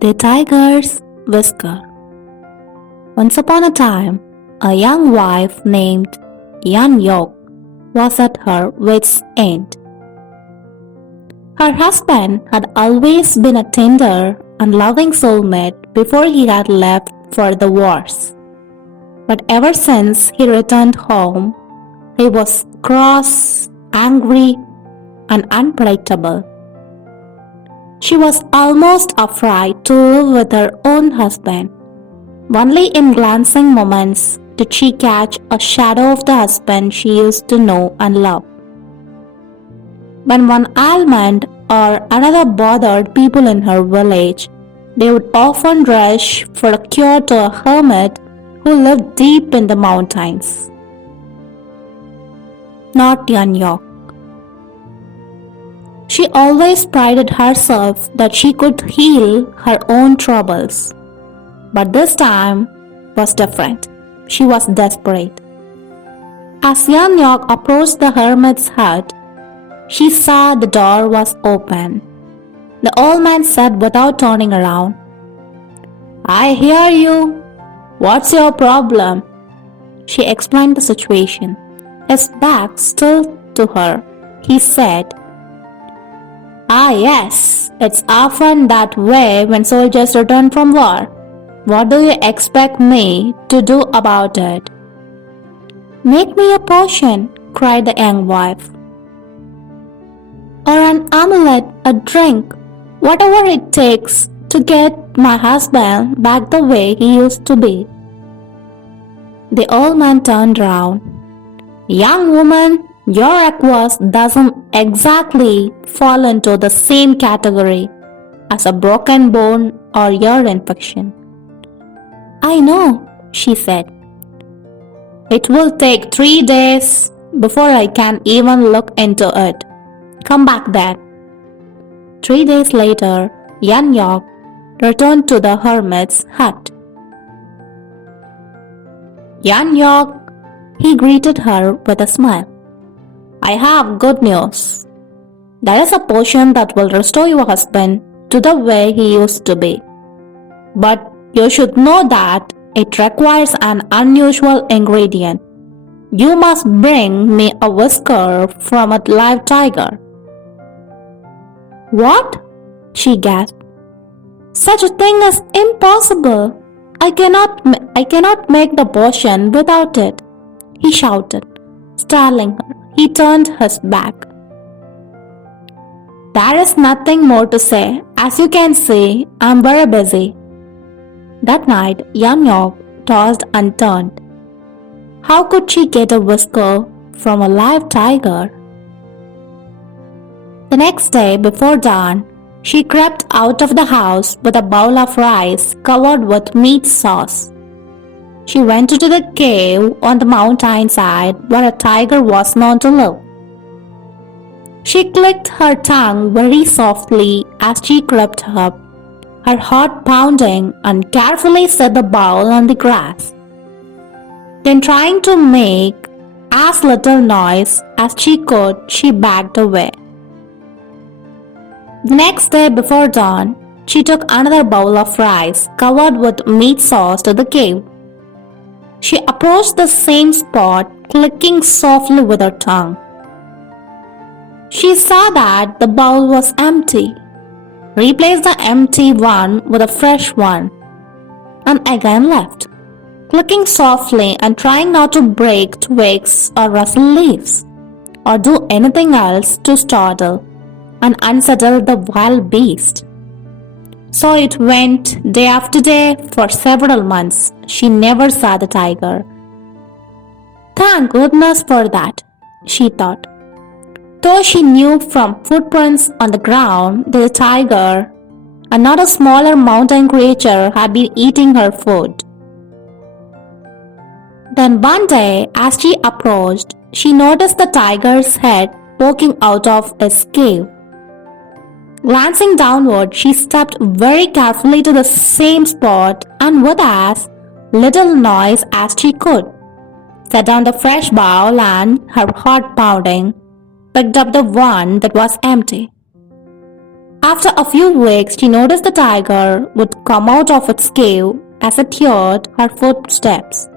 The tiger's whisker. Once upon a time, a young wife named Yan Yok was at her wit's end. Her husband had always been a tender and loving soulmate before he had left for the wars. But ever since he returned home, he was cross, angry, and unpredictable. She was almost afraid to live with her own husband. Only in glancing moments did she catch a shadow of the husband she used to know and love. When one ailment or another bothered people in her village, they would often rush for a cure to a hermit who lived deep in the mountains. Not Yan Yok. She always prided herself that she could heal her own troubles. But this time was different. She was desperate. As Yan Yok approached the hermit's hut, she saw the door was open. The old man said without turning around, "I hear you. What's your problem?" She explained the situation. His back still to her, he said, "Ah yes, it's often that way when soldiers return from war. What do you expect me to do about it?" "Make me a potion," cried the young wife. "Or an amulet, a drink, whatever it takes to get my husband back the way he used to be." The old man turned round. "Young woman, your request doesn't exactly fall into the same category as a broken bone or ear infection." "I know," she said. "It will take 3 days before I can even look into it. Come back then." 3 days later, Yan Yok returned to the hermit's hut. "Yan Yok," he greeted her with a smile, "I have good news. There is a potion that will restore your husband to the way he used to be. But you should know that it requires an unusual ingredient. You must bring me a whisker from a live tiger." "What?" she gasped. "Such a thing is impossible. I cannot make the potion without it," he shouted, startling her. He turned his back. "There is nothing more to say. As you can see, I'm very busy." That night, Yan Yok tossed and turned. How could she get a whisker from a live tiger? The next day, before dawn, she crept out of the house with a bowl of rice covered with meat sauce. She went into the cave on the mountainside where a tiger was known to live. She clicked her tongue very softly as she crept up, her heart pounding, and carefully set the bowl on the grass. Then, trying to make as little noise as she could, she backed away. The next day before dawn, she took another bowl of rice covered with meat sauce to the cave. She approached the same spot, clicking softly with her tongue. She saw that the bowl was empty. Replaced the empty one with a fresh one, and again left, clicking softly and trying not to break twigs or rustle leaves, or do anything else to startle and unsettle the wild beast. So it went day after day for several months. She never saw the tiger. Thank goodness for that, she thought. Though she knew from footprints on the ground that the tiger, and not a smaller mountain creature, had been eating her food. Then one day, as she approached, she noticed the tiger's head poking out of its cave. Glancing downward, she stepped very carefully to the same spot and with as little noise as she could, set down the fresh bowl and, her heart pounding, picked up the one that was empty. After a few weeks, she noticed the tiger would come out of its cave as it heard her footsteps.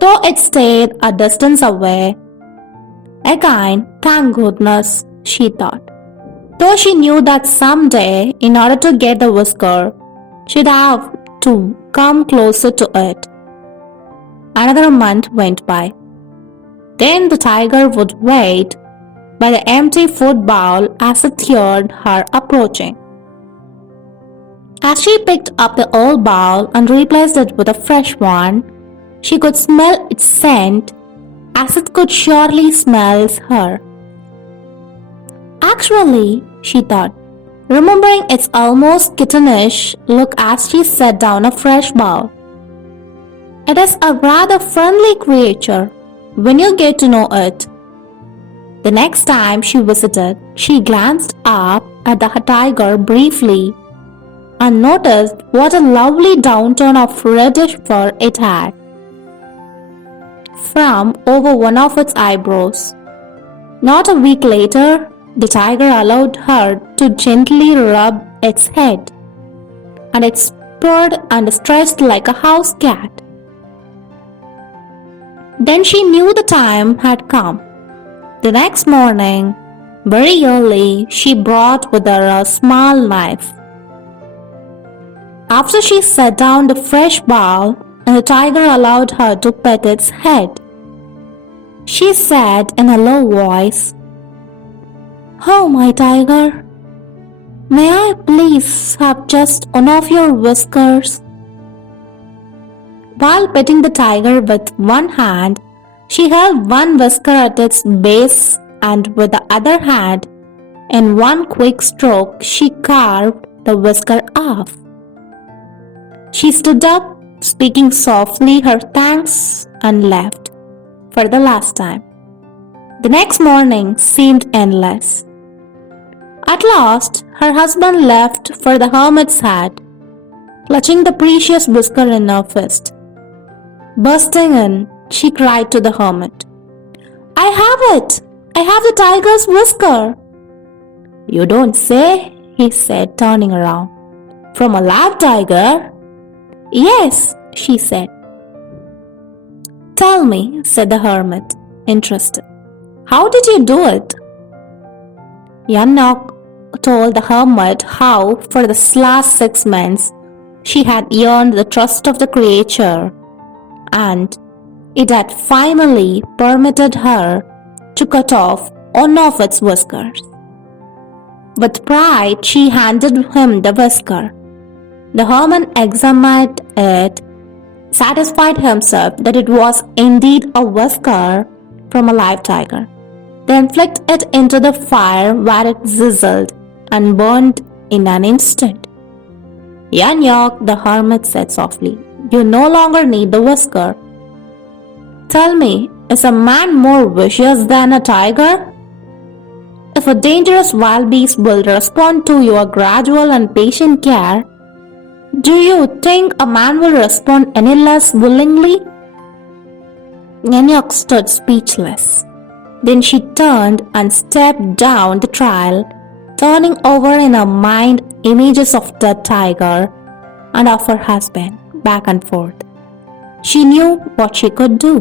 Though it stayed a distance away, again, thank goodness, she thought. Though she knew that someday, in order to get the whisker, she'd have to come closer to it. Another month went by. Then the tiger would wait by the empty food bowl as it heard her approaching. As she picked up the old bowl and replaced it with a fresh one, she could smell its scent as it could surely smell her. Actually, she thought, remembering its almost kittenish look as she set down a fresh bowl. It is a rather friendly creature when you get to know it. The next time she visited, she glanced up at the tiger briefly and noticed what a lovely downtone of reddish fur it had from over one of its eyebrows. Not a week later, the tiger allowed her to gently rub its head, and it purred and stretched like a house cat. Then she knew the time had come. The next morning, very early, she brought with her a small knife. After she set down the fresh bowl, and the tiger allowed her to pet its head, she said in a low voice, "Oh, my tiger, may I please have just one of your whiskers?" While petting the tiger with one hand, she held one whisker at its base and with the other hand, in one quick stroke, she carved the whisker off. She stood up, speaking softly her thanks, and left for the last time. The next morning seemed endless. At last, her husband left for the hermit's hut, clutching the precious whisker in her fist. Bursting in, she cried to the hermit, "I have it! I have the tiger's whisker!" "You don't say," he said, turning around. "From a live tiger?" "Yes," she said. "Tell me," said the hermit, interested, "how did you do it?" Yanok told the hermit how, for the last 6 months, she had earned the trust of the creature, and it had finally permitted her to cut off one of its whiskers. With pride, she handed him the whisker. The hermit examined it, satisfied himself that it was indeed a whisker from a live tiger, then flicked it into the fire where it sizzled and burned in an instant. "Yanyok," the hermit said softly, "you no longer need the whisker. Tell me, is a man more vicious than a tiger? If a dangerous wild beast will respond to your gradual and patient care, do you think a man will respond any less willingly?" Nyanyok stood speechless. Then she turned and stepped down the trail, turning over in her mind images of the tiger and of her husband back and forth. She knew what she could do.